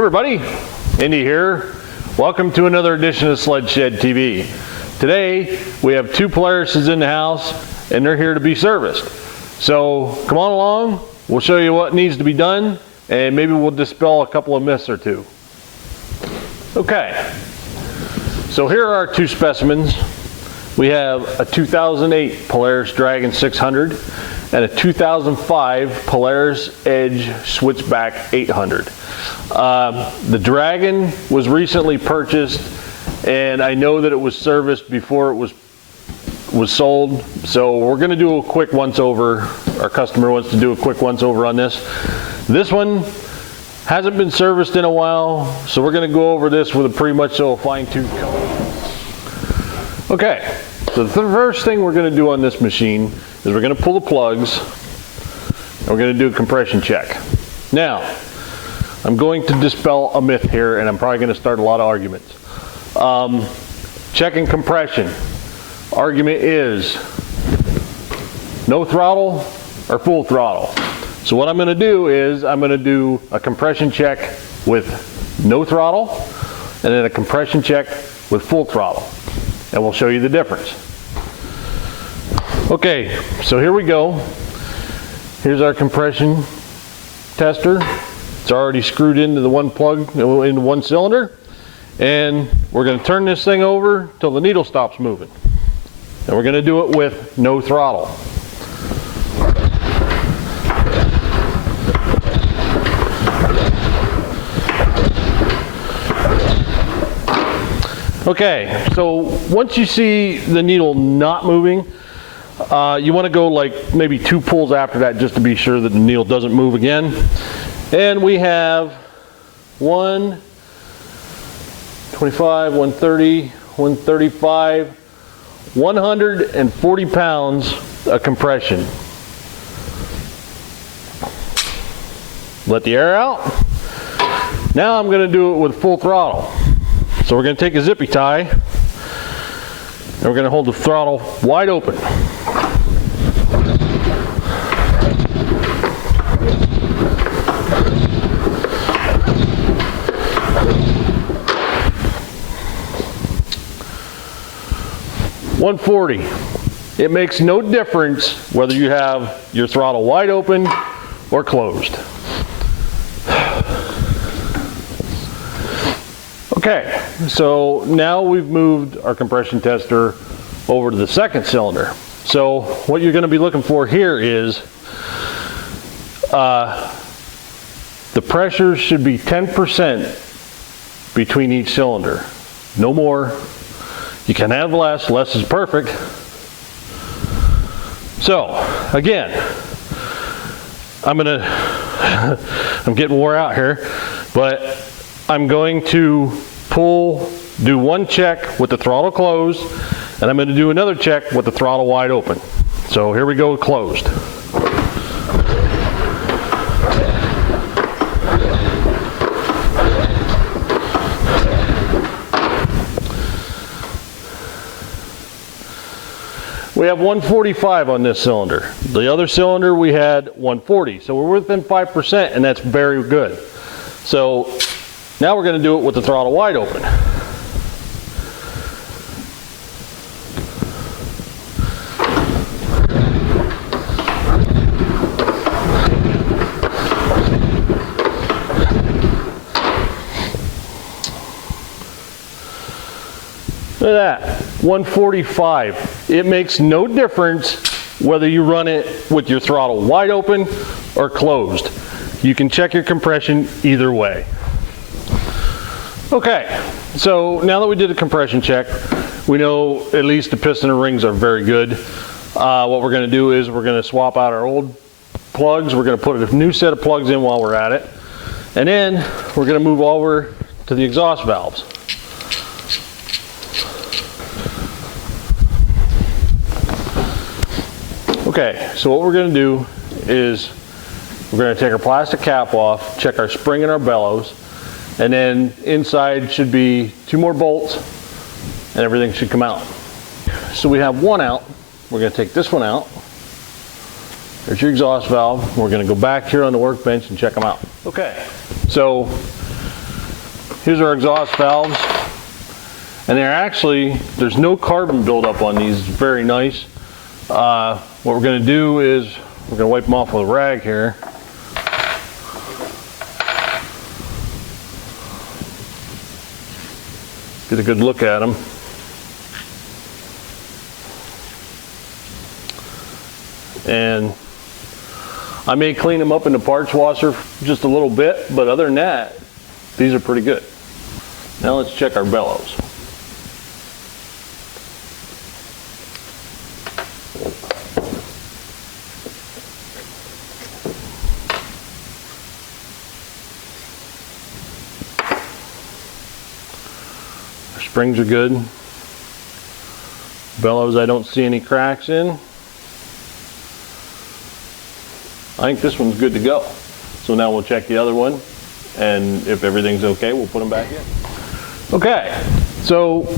everybody, Indy here. Welcome to another edition of Sled Shed TV. Today we have two Polarises in the house and they're here to be serviced. So come on along, we'll show you what needs to be done and maybe we'll dispel a couple of myths or two. Okay, so here are our two specimens. We have a 2008 Polaris Dragon 600 and a 2005 Polaris Edge Switchback 800. The Dragon was recently purchased and I know that it was serviced before it was sold, so we're going to do a quick once over. Our customer wants to do a quick once over on this. This one hasn't been serviced in a while, so we're going to go over this with a pretty much so a fine-tooth comb. Okay, so the first thing we're going to do on this machine is we're going to pull the plugs and we're going to do a compression check. Now, I'm going to dispel a myth here and I'm probably going to start a lot of arguments. Checking compression. Argument is no throttle or full throttle. So what I'm going to do is I'm going to do a compression check with no throttle and then a compression check with full throttle. And we'll show you the difference. Okay, so here we go. Here's our compression tester. It's already screwed into the one plug, into one cylinder. And we're going to turn this thing over till the needle stops moving. And we're going to do it with no throttle. Okay, so once you see the needle not moving, you want to go like maybe 2 pulls after that just to be sure that the needle doesn't move again. And we have 125, 130, 135, 140 pounds of compression. Let the air out. Now I'm going to do it with full throttle. So we're going to take a zippy tie and we're going to hold the throttle wide open. $140. It makes no difference whether you have your throttle wide open or closed. Okay, so now we've moved our compression tester over to the second cylinder. So what you're going to be looking for here is the pressure should be 10% between each cylinder. No more. You can have less is perfect. So again, I'm getting wore out here, but I'm going to do one check with the throttle closed, and I'm going to do another check with the throttle wide open. So here we go, closed. We have 145 on this cylinder. The other cylinder we had 140. So we're within 5% and that's very good. So now we're going to do it with the throttle wide open. Look at that, 145. It makes no difference whether you run it with your throttle wide open or closed. You can check your compression either way. Okay, so now that we did a compression check, we know at least the piston and rings are very good. What we're going to do is we're going to swap out our old plugs. We're going to put a new set of plugs in while we're at it. And then we're going to move over to the exhaust valves. Okay, so what we're going to do is we're going to take our plastic cap off, check our spring and our bellows, and then inside should be 2 more bolts and everything should come out. So we have one out. We're going to take this one out. There's your exhaust valve. We're going to go back here on the workbench and check them out. Okay, so here's our exhaust valves. And there's no carbon buildup on these. It's very nice. What we're going to do is we're going to wipe them off with a rag here. Get a good look at them. And I may clean them up in the parts washer just a little bit, but other than that, these are pretty good. Now let's check our bellows. Our springs are good. Bellows, I don't see any cracks in. I think this one's good to go. So now we'll check the other one, and if everything's okay, we'll put them back in. Okay, so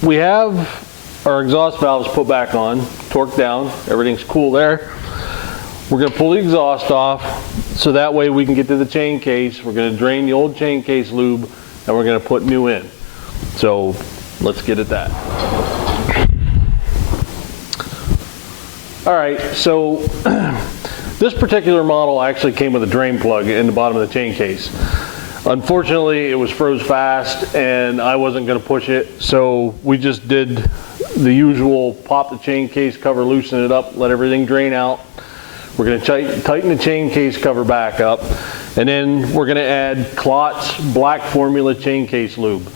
we have our exhaust valves put back on, torqued down, everything's cool there. We're going to pull the exhaust off so that way we can get to the chain case. We're going to drain the old chain case lube and we're going to put new in. So let's get at that. All right, so this particular model actually came with a drain plug in the bottom of the chain case. Unfortunately, it was froze fast and I wasn't going to push it, so we just did the usual pop the chain case cover, loosen it up, let everything drain out. We're going to tighten the chain case cover back up, and then we're going to add Klotz Black Formula chain case lube.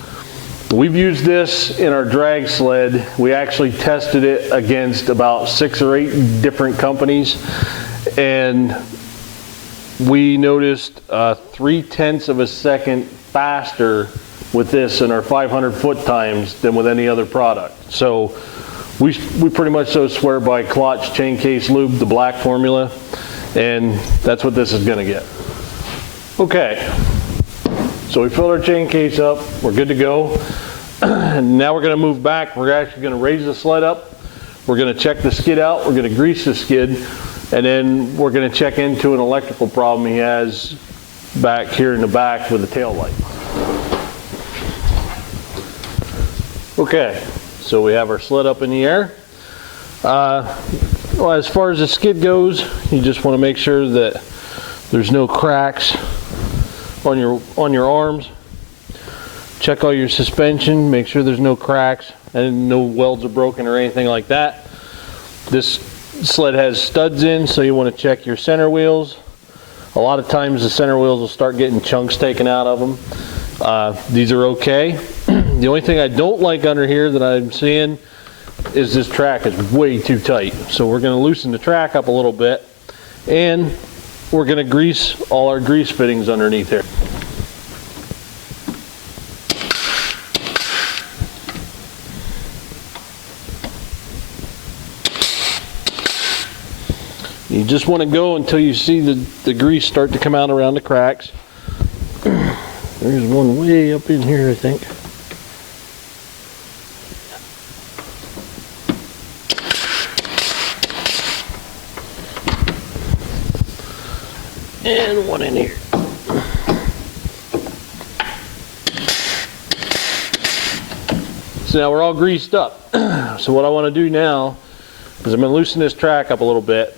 We've used this in our drag sled. We actually tested it against about 6 or 8 different companies, and we noticed 0.3 of a second faster with this in our 500 foot times than with any other product. So we pretty much so swear by Klotz chain case lube, the black formula, and that's what this is going to get. Okay, so we filled our chain case up, we're good to go. Now we're going to move back. We're actually going to raise the sled up, we're going to check the skid out, we're going to grease the skid, and then we're going to check into an electrical problem he has back here in the back with the tail light. Okay, so we have our sled up in the air. Well, as far as the skid goes, you just want to make sure that there's no cracks on your arms. Check all your suspension, make sure there's no cracks and no welds are broken or anything like that. This sled has studs in, so you want to check your center wheels. A lot of times the center wheels will start getting chunks taken out of them. These are okay. The only thing I don't like under here that I'm seeing is this track is way too tight. So we're going to loosen the track up a little bit, and we're going to grease all our grease fittings underneath here. You just want to go until you see the grease start to come out around the cracks. There's one way up in here, I think. And one in here. So now we're all greased up. So what I want to do now is I'm going to loosen this track up a little bit.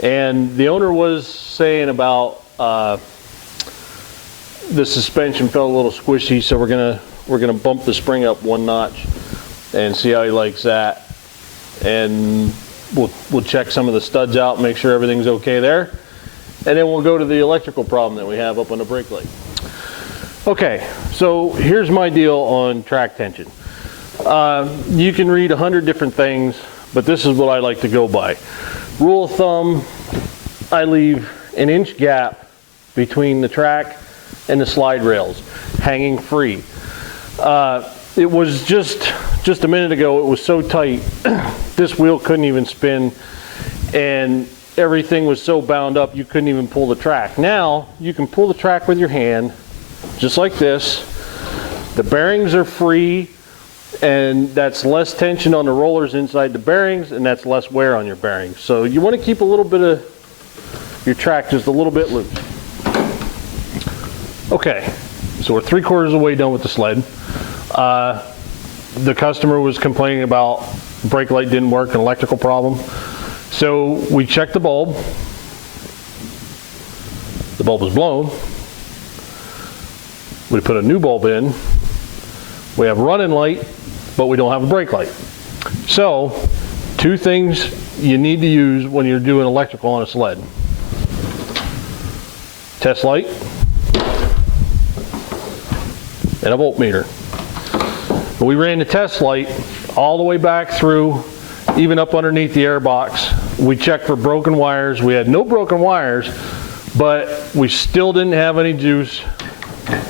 And the owner was saying about the suspension felt a little squishy, so we're gonna bump the spring up 1 notch and see how he likes that. And we'll check some of the studs out, make sure everything's okay there, and then we'll go to the electrical problem that we have up on the brake light. Okay, so here's my deal on track tension. You can read 100 different things, but this is what I like to go by. Rule of thumb, I leave an inch gap between the track and the slide rails, hanging free. It was just a minute ago, it was so tight, this wheel couldn't even spin, and everything was so bound up you couldn't even pull the track. Now, you can pull the track with your hand, just like this. The bearings are free, and that's less tension on the rollers inside the bearings, and that's less wear on your bearings. So you want to keep a little bit of your track just a little bit loose. Okay, So we're 3/4 of the way done with the sled. The customer was complaining about brake light didn't work, an electrical problem. So we checked the bulb. The bulb was blown. We put a new bulb in. We have running light, but we don't have a brake light. So, two things you need to use when you're doing electrical on a sled. Test light and a voltmeter. We ran the test light all the way back through, even up underneath the air box. We checked for broken wires. We had no broken wires, but we still didn't have any juice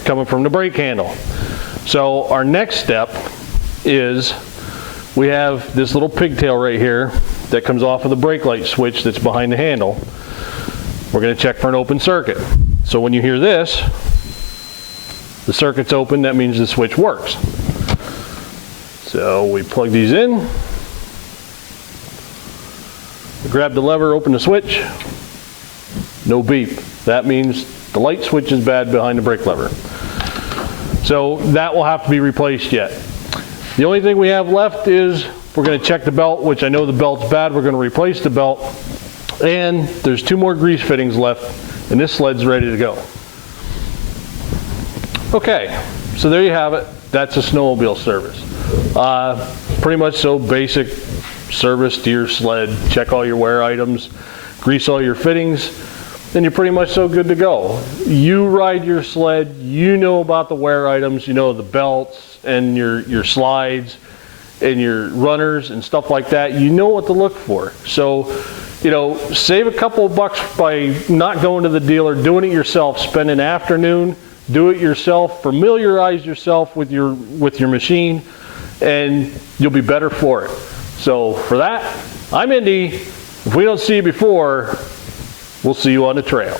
coming from the brake handle. So our next step is we have this little pigtail right here that comes off of the brake light switch that's behind the handle. We're going to check for an open circuit. So when you hear this, the circuit's open, that means the switch works. So we plug these in, grab the lever, open the switch, no beep. That means the light switch is bad behind the brake lever. So that will have to be replaced yet. The only thing we have left is we're going to check the belt, which I know the belt's bad. We're going to replace the belt. And there's 2 more grease fittings left, and this sled's ready to go. Okay, so there you have it. That's a snowmobile service. Pretty much so basic service to your sled. Check all your wear items, grease all your fittings, and you're pretty much so good to go. You ride your sled, you know about the wear items, you know the belts and your slides and your runners and stuff like that. You know what to look for. So, you know, save a couple of bucks by not going to the dealer, doing it yourself. Spend an afternoon, do it yourself, familiarize yourself with your machine, and you'll be better for it. So for that, I'm Indy. If we don't see you before, we'll see you on the trail.